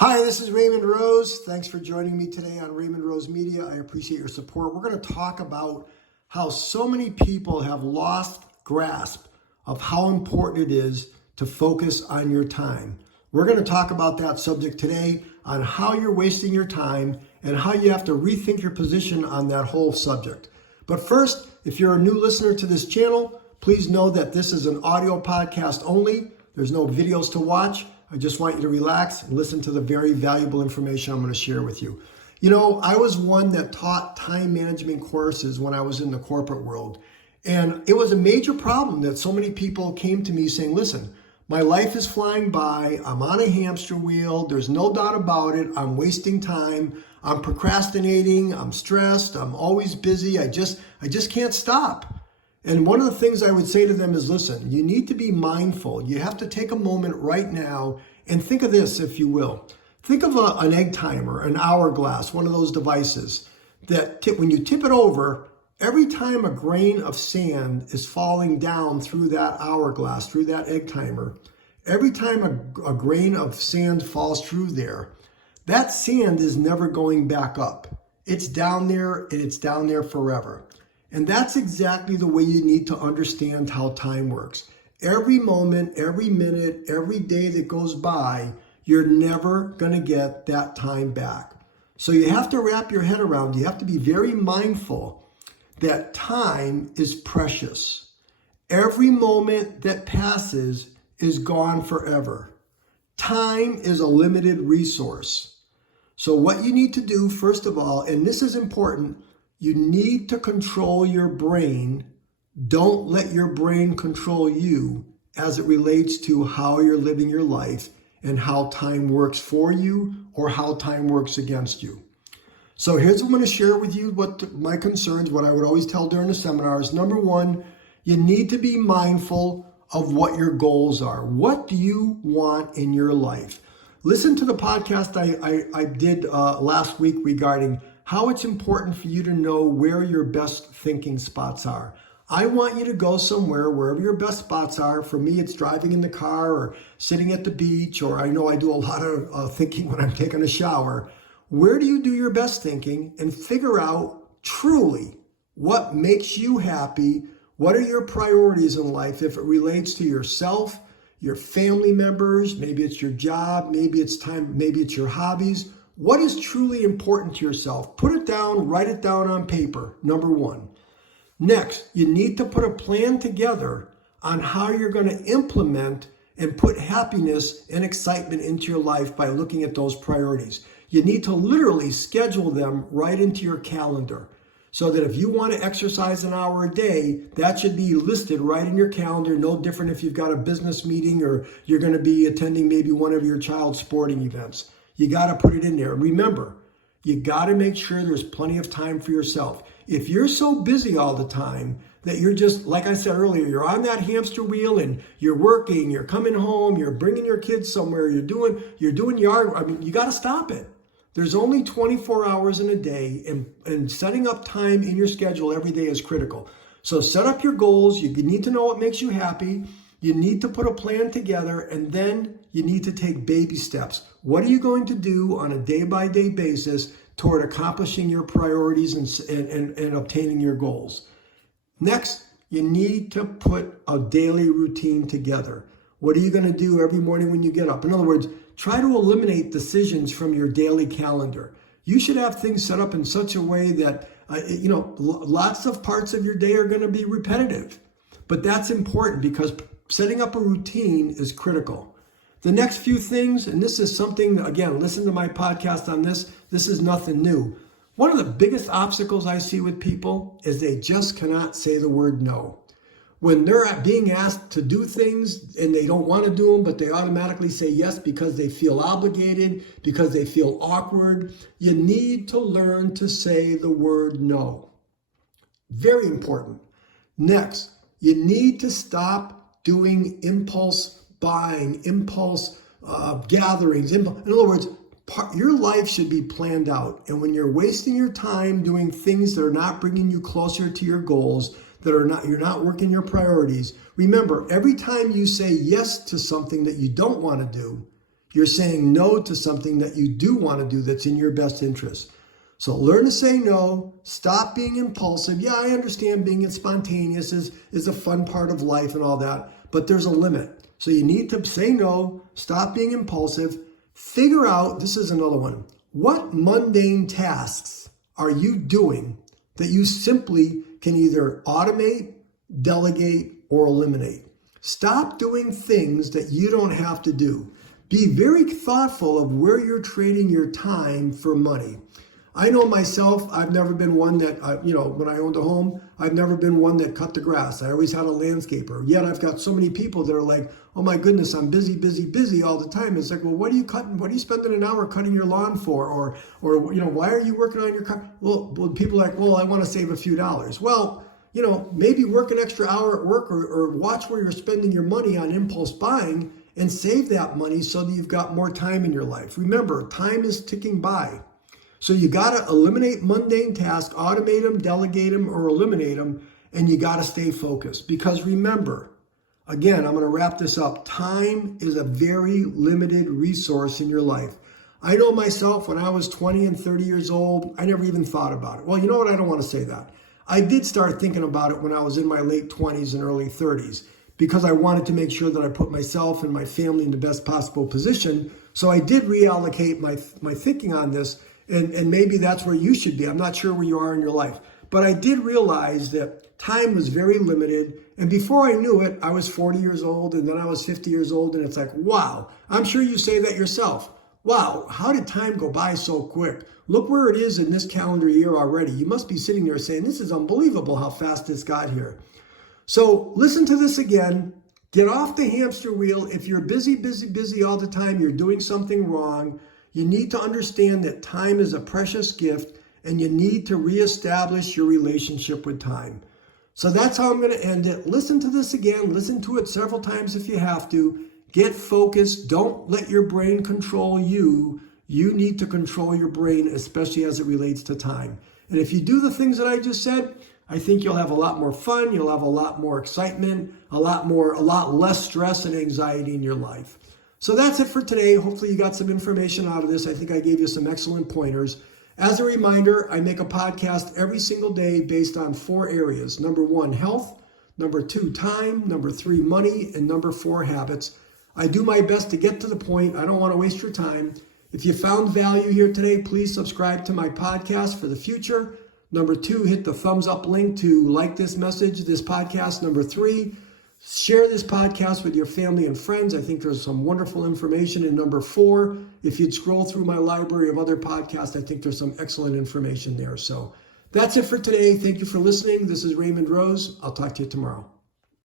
Hi, this is Raymond Rose. Thanks for joining me today on Raymond Rose Media. I appreciate your support. We're going to talk about how so many people have lost grasp of how important it is to focus on your time. We're going to talk about that subject today, on how you're wasting your time and how you have to rethink your position on that whole subject. But first, if you're a new listener to this channel, please know that this is an audio podcast only. There's no videos to watch. I just want you to relax and listen to the very valuable information I'm going to share with you. You know, I was one that taught time management courses when I was in the corporate world. And it was a major problem that so many people came to me saying, listen, my life is flying by. I'm on a hamster wheel. There's no doubt about it. I'm wasting time. I'm procrastinating. I'm stressed. I'm always busy. I just can't stop. And one of the things I would say to them is, listen, you need to be mindful. You have to take a moment right now and think of this, if you will. Think of an egg timer, an hourglass, one of those devices that when you tip it over, every time a grain of sand is falling down through that hourglass, through that egg timer, every time a grain of sand falls through there, that sand is never going back up. It's down there and it's down there forever. And that's exactly the way you need to understand how time works. Every moment, every minute, every day that goes by, you're never going to get that time back. So you have to wrap your head around, you have to be very mindful that time is precious. Every moment that passes is gone forever. Time is a limited resource. So what you need to do, first of all, and this is important, you need to control your brain. Don't let your brain control you as it relates to how you're living your life and how time works for you or how time works against you. So here's what I'm going to share with you what my concerns, what I would always tell during the seminars. Number one, you need to be mindful of what your goals are. What do you want in your life? Listen to the podcast I did last week regarding how it's important for you to know where your best thinking spots are. I want you to go somewhere, wherever your best spots are. For me, it's driving in the car or sitting at the beach, or I know I do a lot of thinking when I'm taking a shower. Where do you do your best thinking and figure out truly what makes you happy? What are your priorities in life if it relates to yourself, your family members, maybe it's your job, maybe it's time, maybe it's your hobbies. What is truly important to yourself? Put it down, write it down on paper, number one. Next, you need to put a plan together on how you're going to implement and put happiness and excitement into your life by looking at those priorities. You need to literally schedule them right into your calendar so that if you want to exercise an hour a day, that should be listed right in your calendar. No different if you've got a business meeting or you're going to be attending maybe one of your child's sporting events. You got to put it in there. Remember, you got to make sure there's plenty of time for yourself. If you're so busy all the time that you're just, like I said earlier, you're on that hamster wheel and you're working, you're coming home, you're bringing your kids somewhere, you're doing yard, you got to stop it. There's only 24 hours in a day, and setting up time in your schedule every day is critical. So set up your goals. You need to know what makes you happy. You need to put a plan together, and then you need to take baby steps. What are you going to do on a day-by-day basis toward accomplishing your priorities and obtaining your goals? Next, you need to put a daily routine together. What are you going to do every morning when you get up? In other words, try to eliminate decisions from your daily calendar. You should have things set up in such a way that, lots of parts of your day are going to be repetitive. But that's important because setting up a routine is critical. The next few things, and this is something, again, listen to my podcast on this. This is nothing new. One of the biggest obstacles I see with people is they just cannot say the word no. When they're being asked to do things and they don't want to do them, but they automatically say yes because they feel obligated, because they feel awkward, you need to learn to say the word no. Very important. Next, you need to stop doing impulse buying, impulse gatherings. In other words, your life should be planned out. And when you're wasting your time doing things that are not bringing you closer to your goals, you're not working your priorities, remember, every time you say yes to something that you don't want to do, You're saying no to something that you do want to do that's in your best interest. So learn to say no, stop being impulsive. Yeah, I understand being spontaneous is a fun part of life and all that, but there's a limit. So you need to say no, stop being impulsive, figure out, this is another one, what mundane tasks are you doing that you simply can either automate, delegate, or eliminate? Stop doing things that you don't have to do. Be very thoughtful of where you're trading your time for money. I know myself, I've never been one that, when I owned a home, I've never been one that cut the grass. I always had a landscaper. Yet I've got so many people that are like, oh my goodness, I'm busy, busy, busy all the time. It's like, well, what are you spending an hour cutting your lawn for? Or why are you working on your car? Well, people are like, well, I want to save a few dollars. Well, maybe work an extra hour at work or watch where you're spending your money on impulse buying and save that money so that you've got more time in your life. Remember, time is ticking by. So you got to eliminate mundane tasks, automate them, delegate them, or eliminate them, and you got to stay focused. Because remember, again, I'm going to wrap this up. Time is a very limited resource in your life. I know myself, when I was 20 and 30 years old, I never even thought about it. Well, you know what? I don't want to say that. I did start thinking about it when I was in my late 20s and early 30s because I wanted to make sure that I put myself and my family in the best possible position. So I did reallocate my thinking on this. And maybe that's where you should be. I'm not sure where you are in your life. But I did realize that time was very limited. And before I knew it, I was 40 years old and then I was 50 years old. And it's like, wow, I'm sure you say that yourself. Wow, how did time go by so quick? Look where it is in this calendar year already. You must be sitting there saying, this is unbelievable how fast this got here. So listen to this again. Get off the hamster wheel. If you're busy, busy, busy all the time, you're doing something wrong. You need to understand that time is a precious gift and you need to reestablish your relationship with time. So that's how I'm going to end it. Listen to this again. Listen to it several times if you have to. Get focused. Don't let your brain control you. You need to control your brain, especially as it relates to time. And if you do the things that I just said, I think you'll have a lot more fun. You'll have a lot more excitement, a lot less stress and anxiety in your life. So that's it for today. Hopefully you got some information out of this. I think I gave you some excellent pointers. As a reminder, I make a podcast every single day based on 4 areas. Number 1, health. Number 2, time. Number 3, money. And number 4, habits. I do my best to get to the point. I don't want to waste your time. If you found value here today, please subscribe to my podcast for the future. Number 2, hit the thumbs up link to like this message, this podcast. Number 3, share this podcast with your family and friends. I think there's some wonderful information. And number 4, if you'd scroll through my library of other podcasts, I think there's some excellent information there. So that's it for today. Thank you for listening. This is Raymond Rose. I'll talk to you tomorrow.